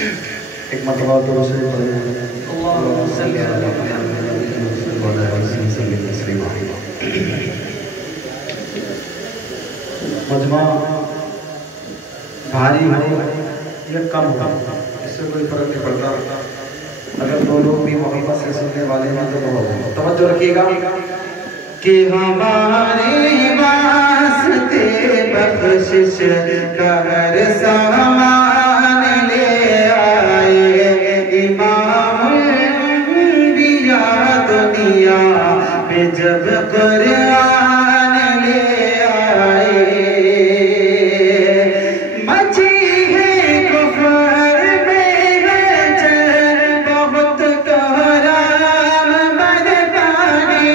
ایک مرتبہ درود شریف پڑھیں اللہم صلی علی محمد۔ مجمع بھاری ہو یا کم ہو اس سے کوئی فرق نہیں پڑتا، اگر دو لوگ بھی محبت سے سننے والے ہیں تو بہت ہے۔ توجہ رکھیے گا کہ ہمارے واسطے بخشش کا ہر سامان لے آئے امام الانبیاء دنیا میں جب قرآن لے آئے، مچی ہے کفر میں ہلچل بہت کہرام برپانے،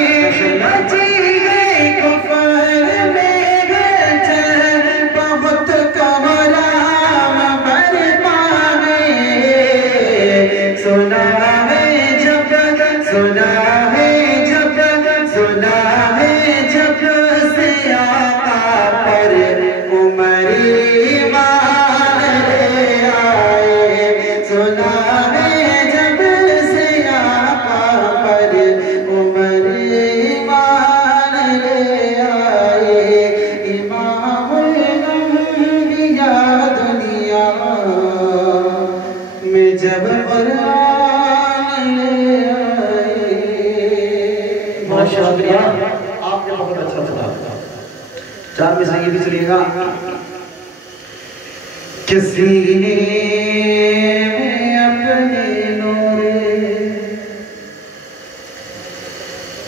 مچی ہے کفر میں ہلچل بہت کہرام برپانے، سنا ہے جب سنا ہے جب سنا ہے جب سے آقا پر عمر ایمان لے آئے، سنا ہے جب سے آقا پر عمر ایمان لے آئے، امام الانبیاء دنیا میں جب قرآن لے آئے۔ بہت شکریہ، آپ نے بہت اچھا چلا۔ چار میں سے یہ بھی سنیے گا کہ سینے میں اپنے نور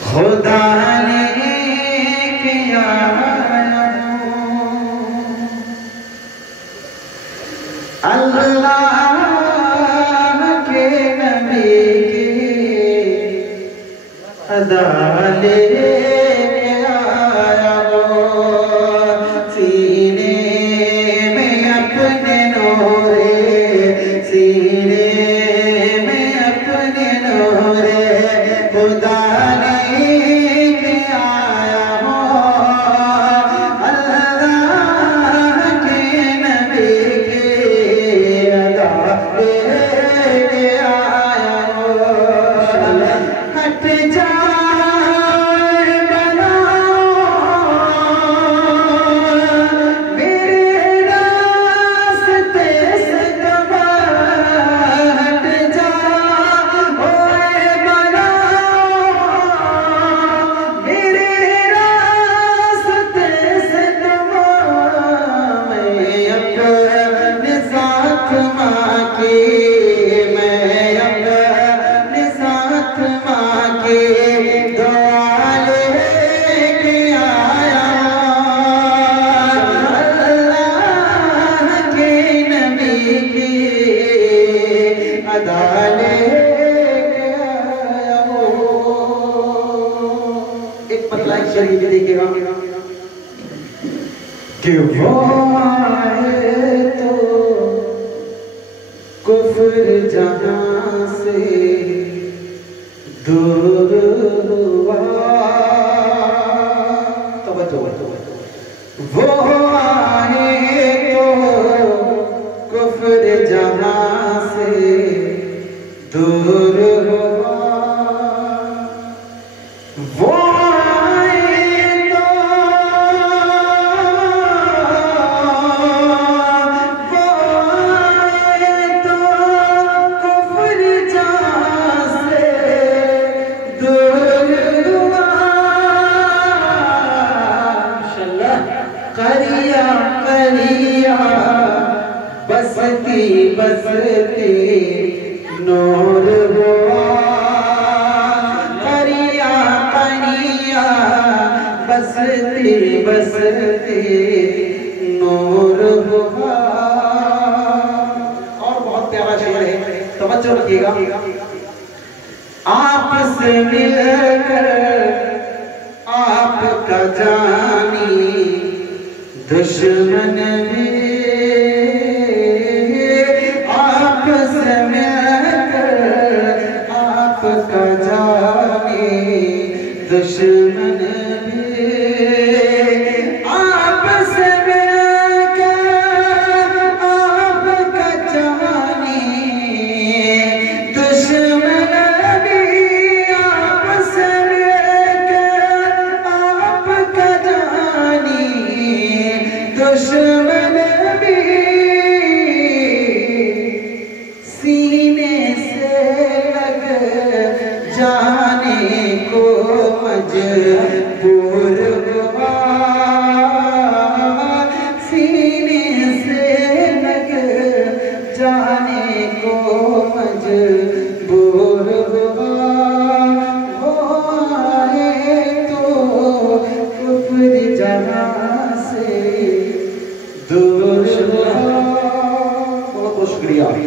خدا نے کیا اللہ کے نبی کی ادا لے کے آیا وہ، سینے میں اپنے نور، سینے میں اپنے نور خدا لے کے آیا وہ، اللہ کے نبی کی ادا لے کے آیا وہ، ہٹ جا کہ وہ آئے تو کفر جہاں سے دور ہوا، وہ آئے تو کفر جہاں سے دور ہوا، وہ بستی بستی نور ہوا، پریا پریا بستی بستی نور ہوا۔ اور بہت پیارا شعر ہے، توجہ رکھیے گا، آپ سے مل کر آپ کا جانی دشمن بھی، آپ سے مل کر آپ کا جانی دشمن بھی، آپ سے مل کر آپ کا جانی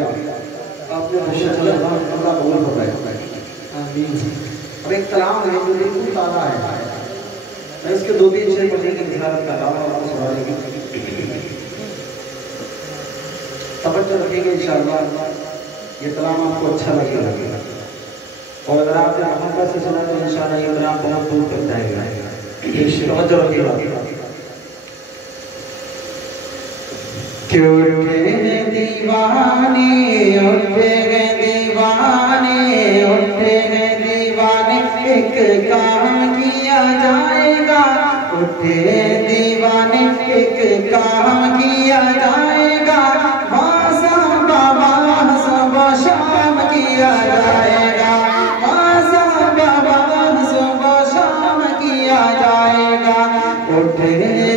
شکریہ آپ نے بہت اچھا لگا اللہ قبول فرمائے آمین اب ایک کلام ہے جو بالکل تازہ ہے میں اس کے 2-3 شعر پڑھنے کی نصیحت کر رہا ہوں آپ کو سنانے کی توجہ رکھیں گے انشاءاللہ یہ کلام آپ کو اچھا لگے گا اور اگر آپ نے محبت سے سنا تو انشاءاللہ یہ کلام بہت دور تک جائے گا توجہ رکھیے گا کہ اٹھے دیوانے اٹھے گئے دیوانے اٹھے گئے دیوانے ایک کام کیا جائے گا اٹھے دیوانے ایک کام کیا جائے گا بازا بابا صبح شام کیا جائے گا بازا بابا صبح شام کیا جائے گا اٹھے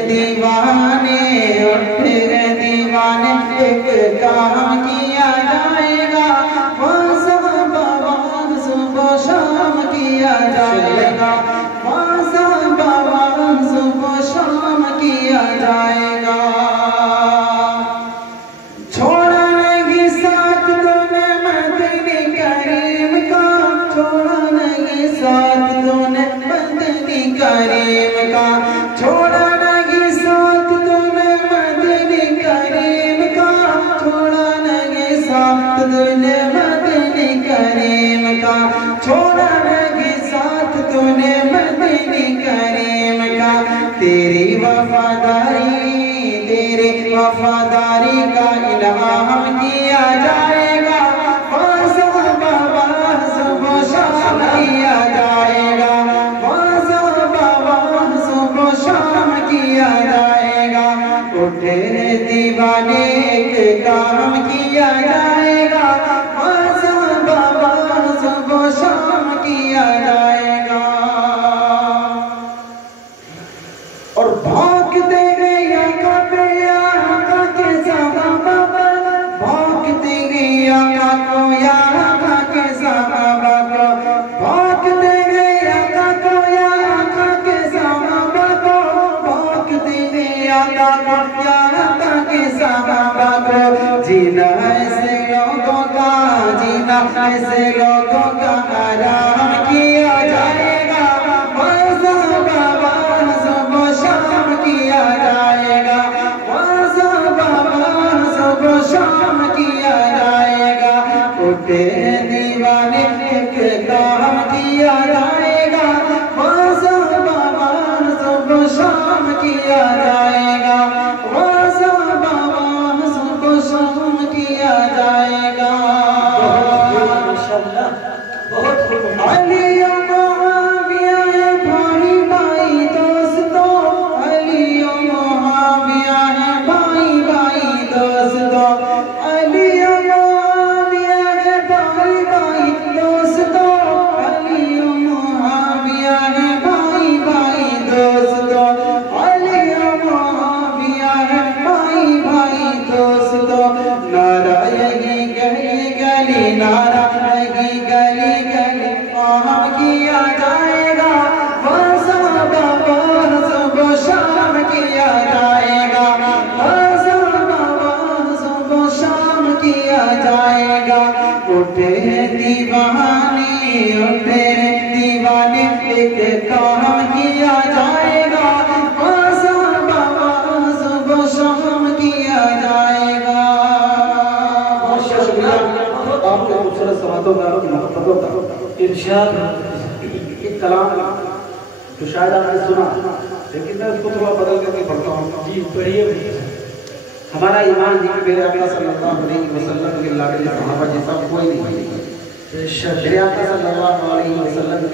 دیوانے اٹھے گئے دیوانے ایک کام کیا جائے گا بازا بابا صبح شام کیا جائے گا بازا بابا صبح شام کیا جائے گا چھوڑا نہیں ساتھ تو نے مدنی کریم کا چھوڑا نہیں ساتھ تو نے مدنی کریم کا چھوڑا نہیں ساتھ تو نے مدنی کریم کا چھوڑا نہیں ساتھ تو نے مدنی کریم کا چھوڑا نہیں ساتھ تو نے مدنی کریم کا تیری وفاداری کا الہام کیا جائے گا بازا بابا صبح شام کیا جائے گا بازا بابا صبح شام کیا جائے گا اٹھے دیوانے ایک کام کیا جائے گا بازا بابا صبح شام کیا جائے گا اور بھاگتے گئے آقا پہ آقا کے صحابہ پر بھاگتے گئے آقا کو یا آقا کے صحابہ کو بھاگتے گئے آقا کو یا آقا کے صحابہ کو بھاگتے گئے آقا کو یا آقا کے صحابہ کو جینا ایسے لوگوں کا جینا ایسے لوگوں کا آرام کیا جائے گا بازا بابا صبح شام کیا جائے گا بازا بابا صبح شام کیا جائے گا اٹھے دیوانے ایک کام کیا جائے گا بازا بابا صبح شام کیا جائے گا بازا بابا صبح شام کیا جائے گا علی و معاویہ ہے بھائی بھائی دوستو علی و معاویہ ہے بھائی بھائی دوستو علی و معاویہ ہے بھائی بھائی دوستو علی و معاویہ ہے بھائی بھائی دوستو علی و معاویہ ہے بھائی بھائی دوستو نعرہ یہی گلی گلی نعرہ یہی گلی گلی قام کیا جائے گا بازا بابا صبح شام کیا جائے گا بازا بابا صبح شام کیا جائے گا اٹھے دیوانے اٹھے دیوانے ایک کام کیا جائے گا بازا بابا صبح شام کیا جائے گا بہت شکریہ آپ کے خوبصورت سماعتوں کا آپ کی محبتوں کا ارشاد ایک کلام جو شاید آپ نے سنا لیکن میں اس کو تھوڑا بدل کر کے پڑھتا ہوں جی پڑھیے ہمارا ایمان ہے کہ میرے آقا صلی اللہ علیہ وسلم کے لاڈلے صحابہ جیسا کوئی نہیں ہے میرے آقا صلی اللہ علیہ وسلم